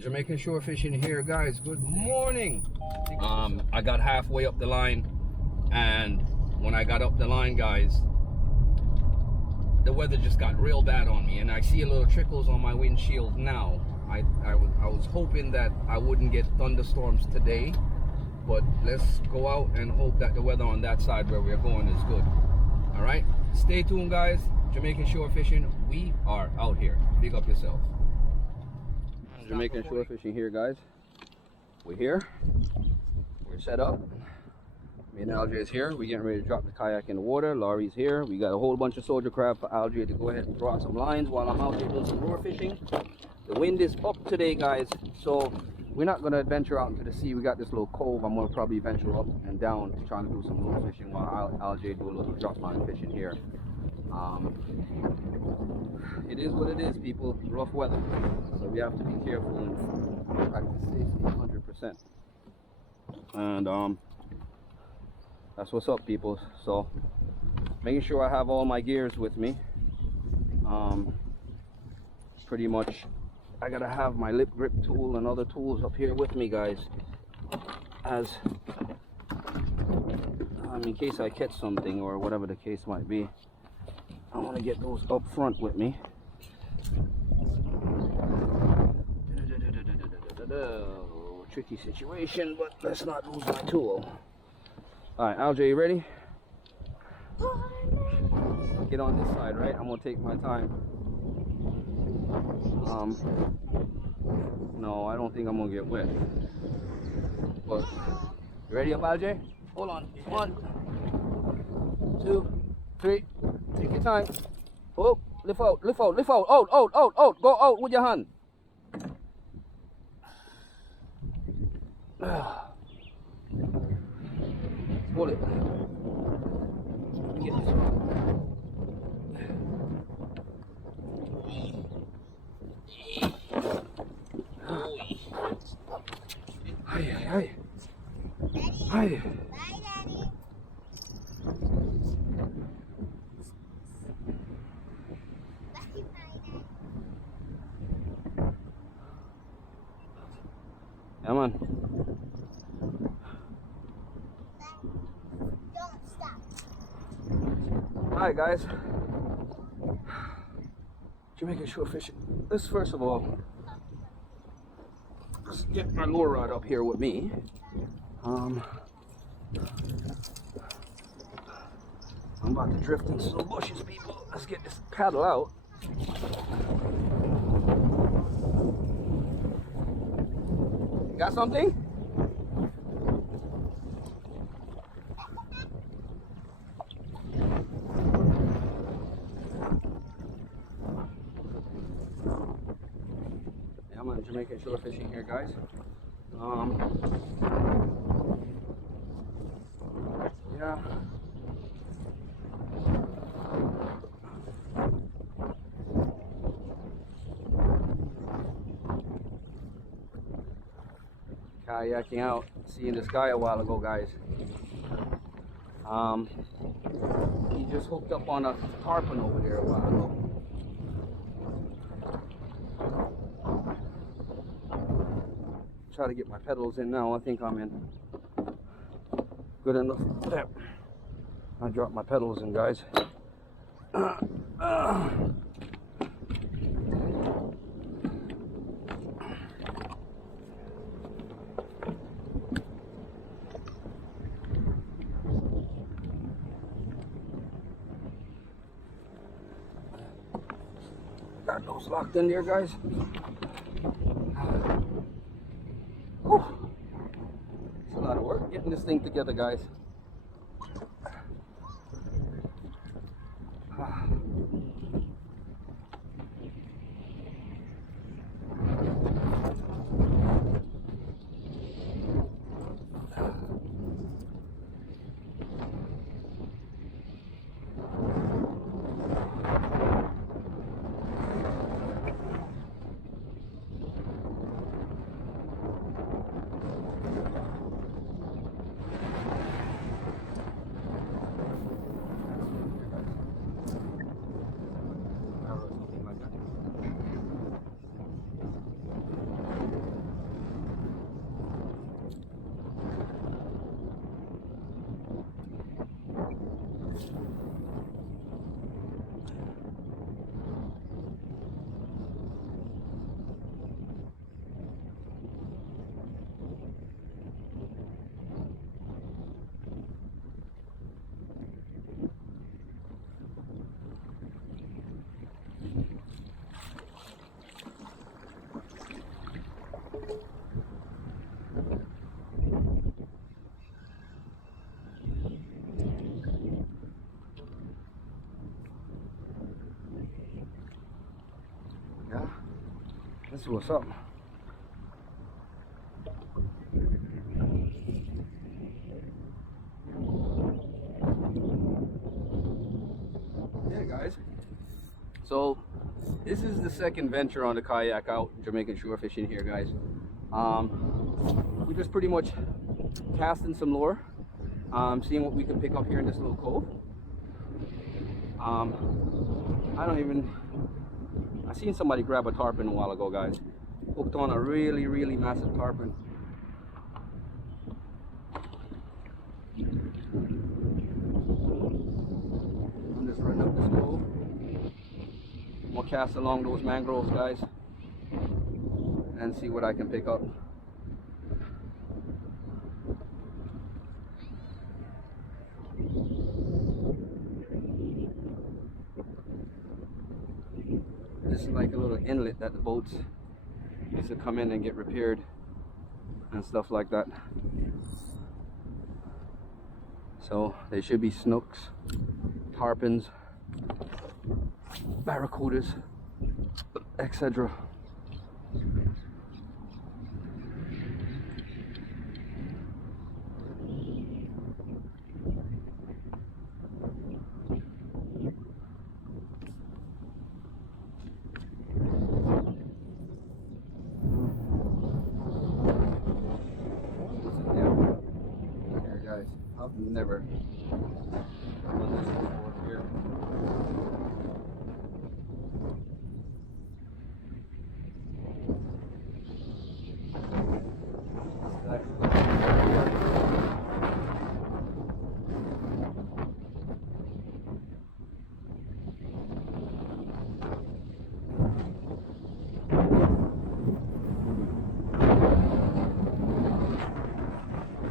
Jamaican shore fishing here, guys. Good morning. I got halfway up the line, and when I got up the line, guys, the weather just got real bad on me, and I see a little trickles on my windshield now. I was hoping that I wouldn't get thunderstorms today, but let's go out and hope that the weather on that side where we're going is good. All right, stay tuned, guys. Jamaican shore fishing, we are out here. Big up yourself. Jamaican shore fishing here, guys. We're here. We're set up. Me and Algae is here. We're getting ready to drop the kayak in the water. Laurie's here. We got a whole bunch of soldier crab for Algae to go ahead and throw out some lines while I'm out here doing some lure fishing. The wind is up today, guys, so we're not going to venture out into the sea. We got this little cove. I'm going to probably venture up and down trying to do some lure fishing while Algae do a little drop line fishing here. It is what it is, people. Rough weather, so we have to be careful and practice safety 100%. And that's what's up, people. So making sure I have all my gears with me. Pretty much I gotta have my lip grip tool and other tools up here with me, guys, as in case I catch something or whatever the case might be. I want to get those up front with me. Tricky situation, but let's not lose my tool. Alright, Algae, you ready? Get on this side, right? I'm gonna take my time. No, I don't think I'm gonna get wet. But you ready up, Algae? Hold on. 1, 2, 3. Take your time. Oh, lift out, lift out, lift out. Out. Go out with your hand. Hold it. Get this one. Hi. Hi. Come on. Don't stop. Alright, guys. Jamaican shore fishing. Let's first of all let's get my lure rod up here with me. I'm about to drift into some bushes, people. Let's get this paddle out. Got something? Yeah, I'm on Jamaican shore fishing here, guys. Yeah. Kayaking out, seeing this guy a while ago, guys. He just hooked up on a tarpon over there a while ago. Try to get my pedals in now. I think I'm in good enough depth. I dropped my pedals in, guys. Got those locked in there, guys. Whew. It's a lot of work getting this thing together, guys. This is what's up. Yeah, guys. So this is the second venture on the kayak out Jamaican shore fishing here, guys. We just pretty much casting some lure, seeing what we can pick up here in this little cove. I seen somebody grab a tarpon a while ago, guys. Hooked on a really, really massive tarpon. I'm just running up this cove. We'll cast along those mangroves, guys, and see what I can pick up. This is like a little inlet that the boats used to come in and get repaired and stuff like that. So there should be snooks, tarpons, barracudas, etc. I've never done this before here.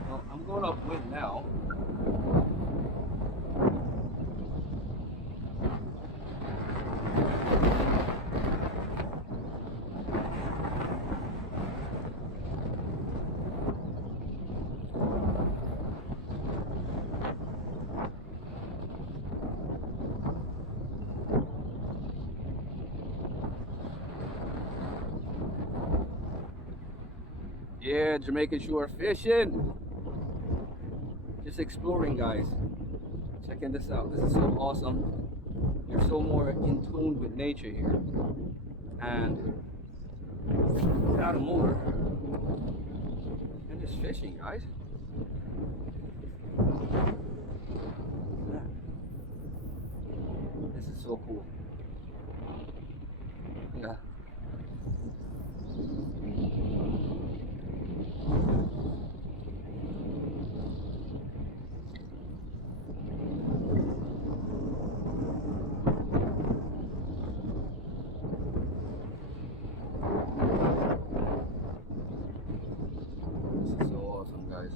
Well, I'm going upwind now. Yeah, Jamaican shore fishing. Just exploring, guys. Checking this out. This is so awesome. You're so more in tune with nature here. And without a motor, and just fishing, guys. This is so cool. Yeah. This is so awesome, guys.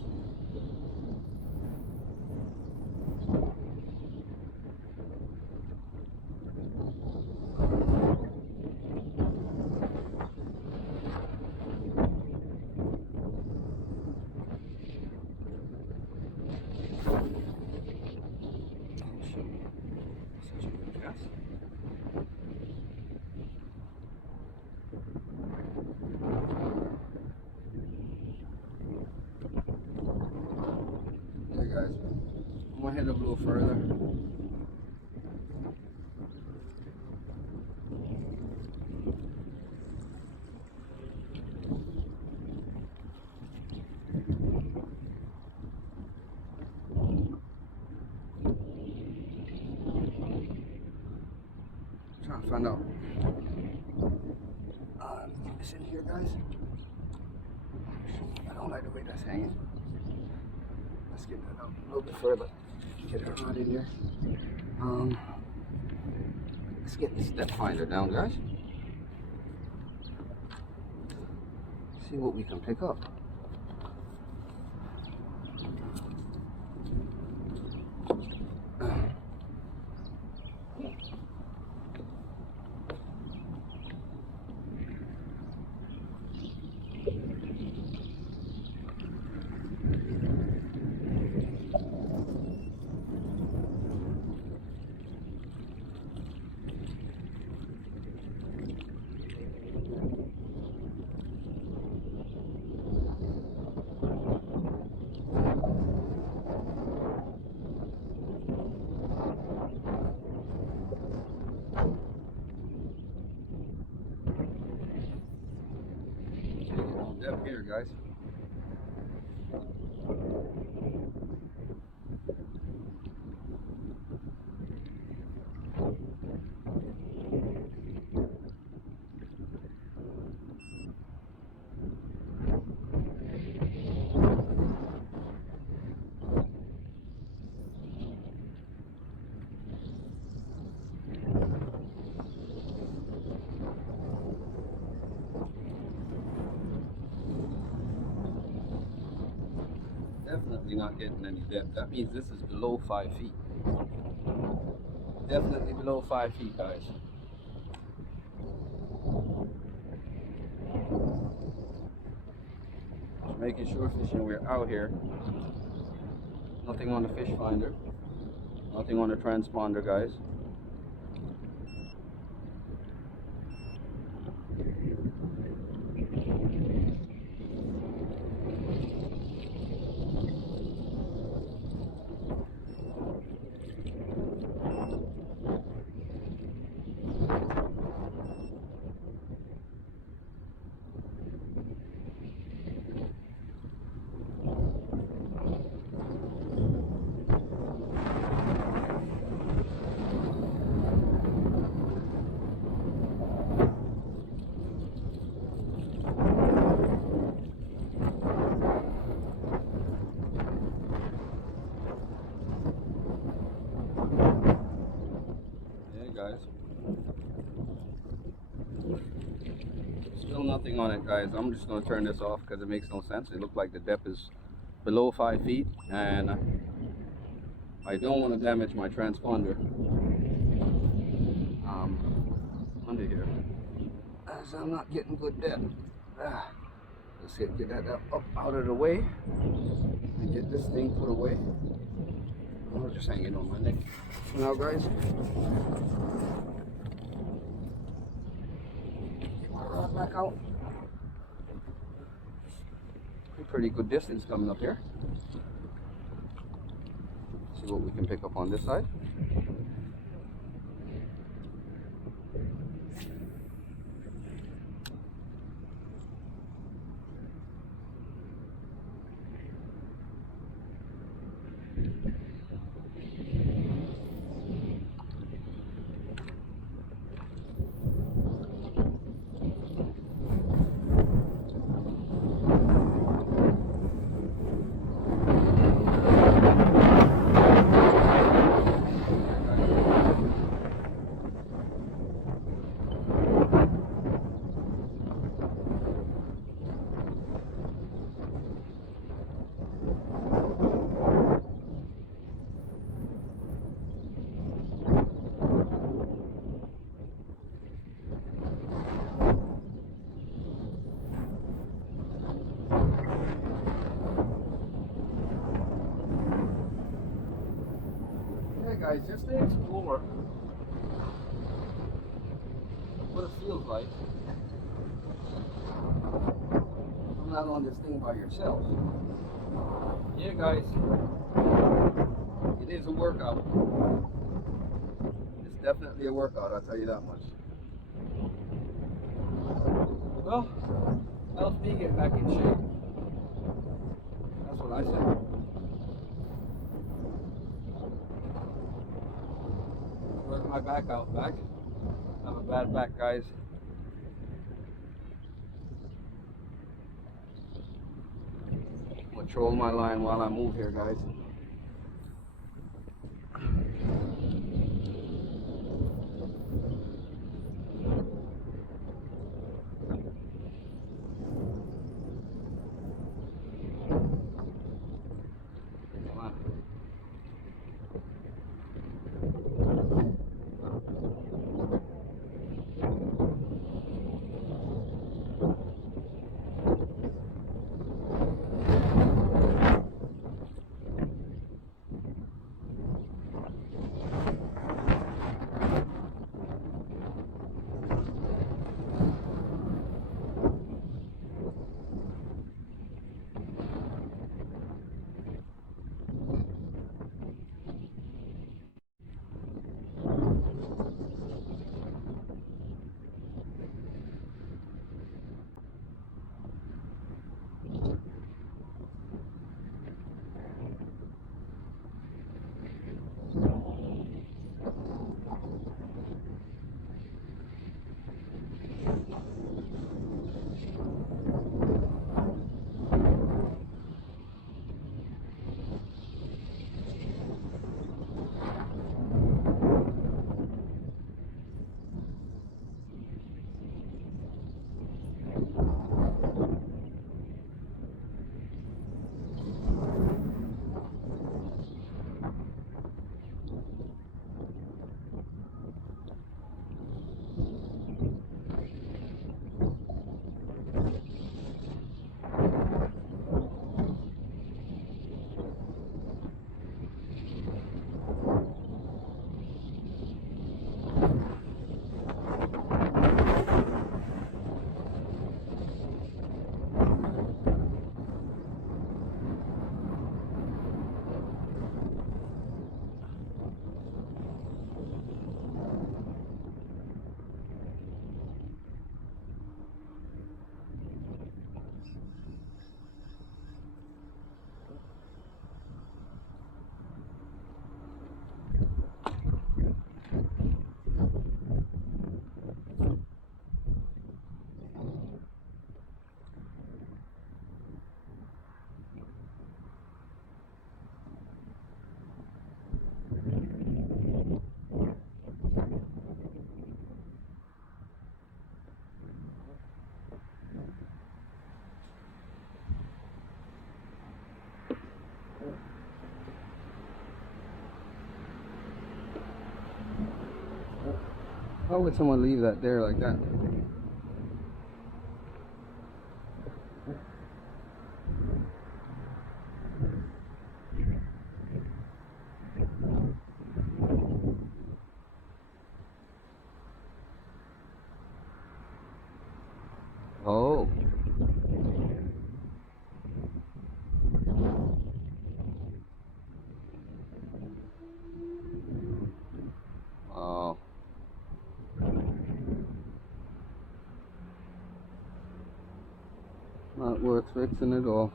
Such a good cast. Yeah, guys, I'm gonna head up a little further. Trying to find out. Get this in here, guys. I don't like the way that's hanging. Let's get that up a little bit further. Get it right in here. Let's get this step finder down, guys. See what we can pick up. depth here, guys. Definitely not getting any depth. That means this is below 5 feet. Definitely below 5 feet, guys. Just making sure fishing. We're out here. Nothing on the fish finder. Nothing on the transponder, guys. Guys, still nothing on it, guys. I'm just going to turn this off because it makes no sense. It looks like the depth is below 5 feet, and I don't want to damage my transponder under here, as I'm not getting good depth. Let's get that up out of the way and get this thing put away. I'm just hanging on my neck now, guys. Get my rod back out. Pretty good distance coming up here. See what we can pick up on this side. Guys, just to explore what it feels like. I'm not on this thing by yourself. Yeah, guys, it is a workout. It's definitely a workout, I'll tell you that much. Well, helps me get back in shape. That's what I said. Work my back out back. I have a bad back, guys. I'm gonna troll my line while I move here, guys. How would someone leave that there like that? Oh. Oh. Not worth fixing at all.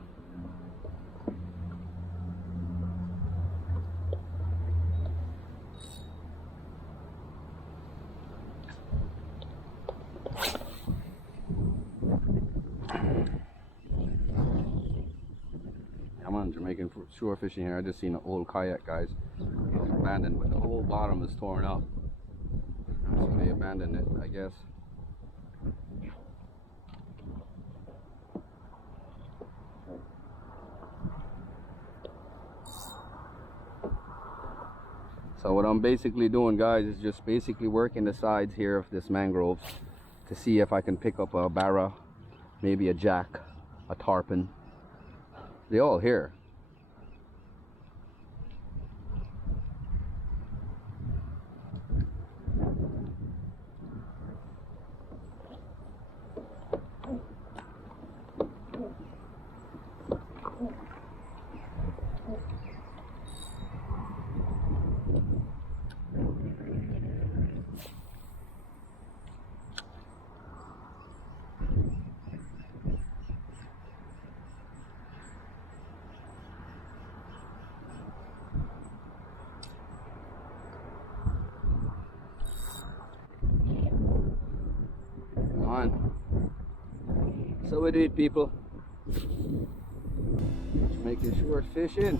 I'm on Jamaican shore fishing here. I just seen an old kayak, guys. It was abandoned, but the whole bottom is torn up. So they abandoned it, I guess. So what I'm basically doing, guys, is just basically working the sides here of this mangroves to see if I can pick up a barra, maybe a jack, a tarpon. They're all here. So we do it, people. Just making sure it's fishing.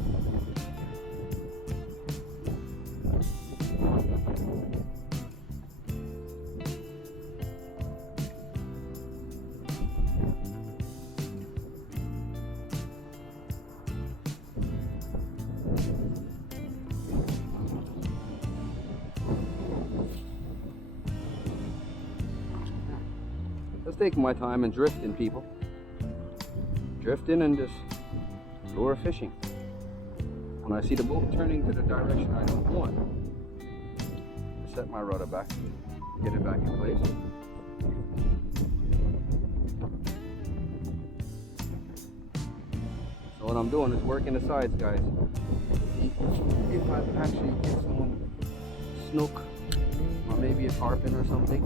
Just taking my time and drifting, people. Drifting and just lure fishing. When I see the boat turning to the direction I don't want, I set my rudder back, get it back in place. So what I'm doing is working the sides, guys. See if I can actually get some snook or maybe a tarpon or something.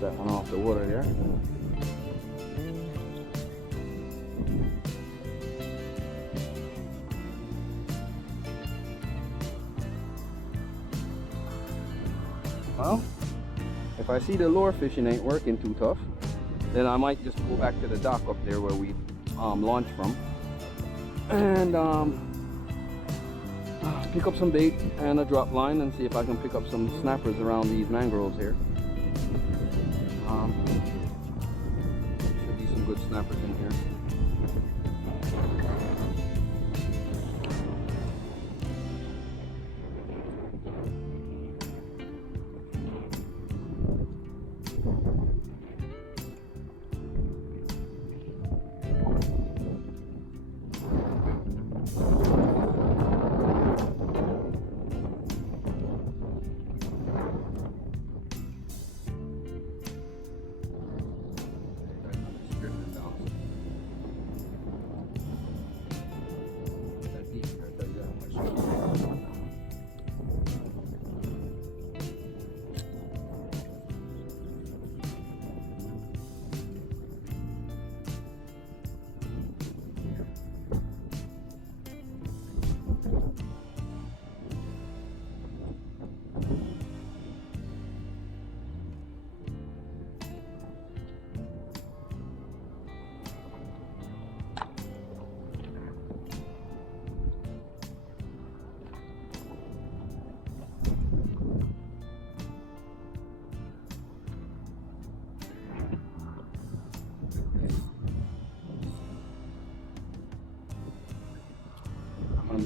That one off the water there. Well, if I see the lure fishing ain't working too tough, then I might just go back to the dock up there where we launched from and pick up some bait and a drop line and see if I can pick up some snappers around these mangroves here. Should be some good snappers in here.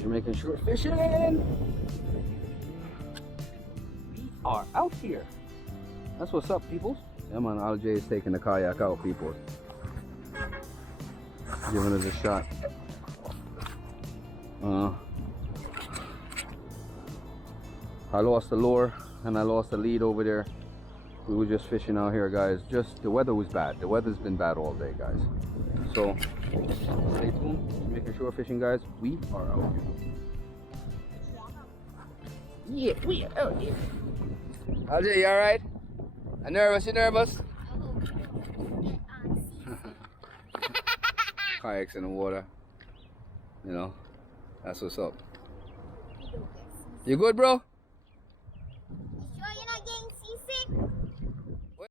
Jamaican shore fishing. We are out here. That's what's up, people. Yeah, man, RJ is taking the kayak out, people. Giving it a shot. I lost the lure and I lost the lead over there. We were just fishing out here, guys. Just the weather was bad. The weather's been bad all day, guys. So stay tuned. Making sure fishing, guys. We are out here. Yeah, we are out here. RJ, you alright? I'm nervous. You nervous? Kayaks in the water. You know, that's what's up. You good, bro?